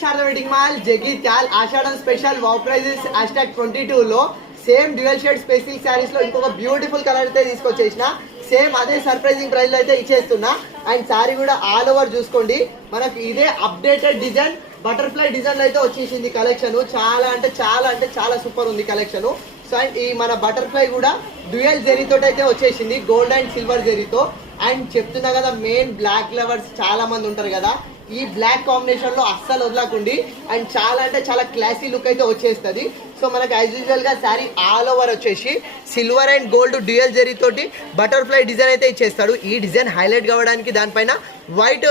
Sharada wedding mall Jagtial ఆషాఢం special wow prices #22 లో same dual shade special saris లో ఇంకొక బ్యూటిఫుల్ కలర్ అయితే తీసుకొచ్చేసిన సేమ్ అదే సర్ప్రైజింగ్ ప్రైస్ లో అయితే ఇచ్చేస్తున్నా. అండ్ శారీ కూడా ఆల్ ఓవర్ చూసుకోండి, మనకి ఇదే అప్డేటెడ్ డిజైన్ బటర్ఫ్లై డిజైన్ అయితే వచ్చేసింది. కలెక్షన్ చాలా సూపర్ ఉంది కలెక్షన్. సో అండ్ ఈ మన బటర్ఫ్లై కూడా డ్యూయల్ జెరీతో అయితే వచ్చేసింది, గోల్డ్ అండ్ సిల్వర్ జెరీతో. అండ్ చెప్తున్నా కదా, మెయిన్ బ్లాక్ లవర్స్ చాలా మంది ఉంటారు కదా, ఈ బ్లాక్ కాంబినేషన్ లో అస్సలు వదలకుండి. అండ్ చాలా క్లాసీ లుక్ అయితే వచ్చేస్తుంది. సో మనకి యాజ్ యూజువల్ గా శారీ ఆల్ ఓవర్ వచ్చేసి silver and gold dual zari తోటి బటర్ఫ్లై డిజైన్ అయితే ఇచ్చేస్తాడు. ఈ డిజైన్ హైలైట్ కావడానికి దానిపైన వైట్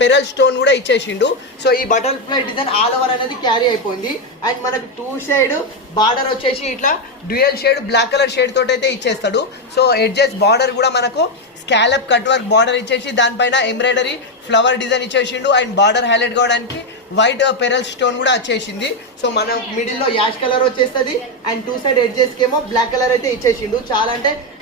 పెరల్ స్టోన్ కూడా ఇచ్చేసిండు. సో ఈ బటర్ఫ్లై డిజైన్ ఆల్ ఓవర్ అనేది క్యారీ అయిపోయింది. అండ్ మనకు 2 షేడ్ బార్డర్ వచ్చేసి ఇట్లా dual shade black colour shade తోటి అయితే ఇచ్చేస్తాడు. సో ఎడ్జెస్ బార్డర్ కూడా మనకు స్కాలప్ కట్ వర్క్ బార్డర్ ఇచ్చేసి దానిపైన ఎంబ్రాయిడరీ ఫ్లవర్ డిజైన్ ఇచ్చేసిండు. అండ్ బార్డర్ హైలైట్ కావడానికి వైట్ పెరల్ స్టోన్ కూడా వచ్చేసింది. సో మన మిడిల్ లో యాష్ కలర్ వచ్చేస్తుంది. అండ్ 2 సైడ్ ఎడ్జెస్ కేమో బ్లాక్ కలర్ అయితే ఇచ్చేసిండు.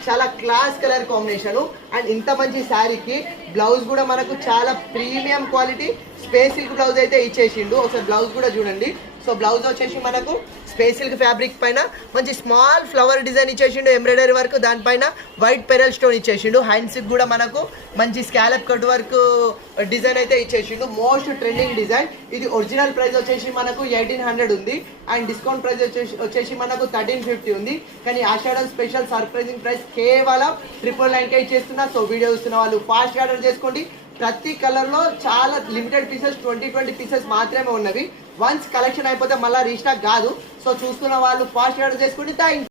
చాలా క్లాస్ కలర్ కాంబినేషన్. అండ్ ఇంత మంచి శారీకి బ్లౌజ్ కూడా మనకు చాలా premium quality space silk blouse అయితే ఇచ్చేసిండు. ఒకసారి బ్లౌజ్ కూడా చూడండి. సో బ్లౌజ్ వచ్చేసి మనకు స్పేస్ సిల్క్ ఫ్యాబ్రిక్ పైన మంచి స్మాల్ ఫ్లవర్ డిజైన్ ఇచ్చేసిండు, ఎంబ్రాయిడరీ వర్క్, దానిపైన వైట్ పెరల్ స్టోన్ ఇచ్చేసిండు. హ్యాండ్స్ కూడా మనకు మంచి స్కాలప్ కట్ వర్క్ డిజైన్ అయితే ఇచ్చేసిండు. మోస్ట్ ట్రెండింగ్ డిజైన్ ఇది. ఒరిజినల్ ప్రైస్ వచ్చేసి మనకు 1800 ఉంది. అండ్ డిస్కౌంట్ ప్రైస్ వచ్చేసి మనకు 1350 ఉంది. కానీ ఆషాఢం స్పెషల్ సర్ప్రైజింగ్ ప్రైస్ కేవలం 999కే ఇచ్చేస్తున్నా. సో వీడియో చూస్తున్న వాళ్ళు ఫాస్ట్ ఆర్డర్ చేసుకోండి. ప్రతి కలర్ లో చాలా లిమిటెడ్ పీసెస్ 20 పీసెస్ మాత్రమే ఉన్నవి. వన్స్ కలెక్షన్ అయిపోతే మళ్ళీ రీస్టాక్ కాదు. సో చూస్తున్న వాళ్ళు ఫాస్ట్ ఆర్డర్ చేసుకోండి. థ్యాంక్స్.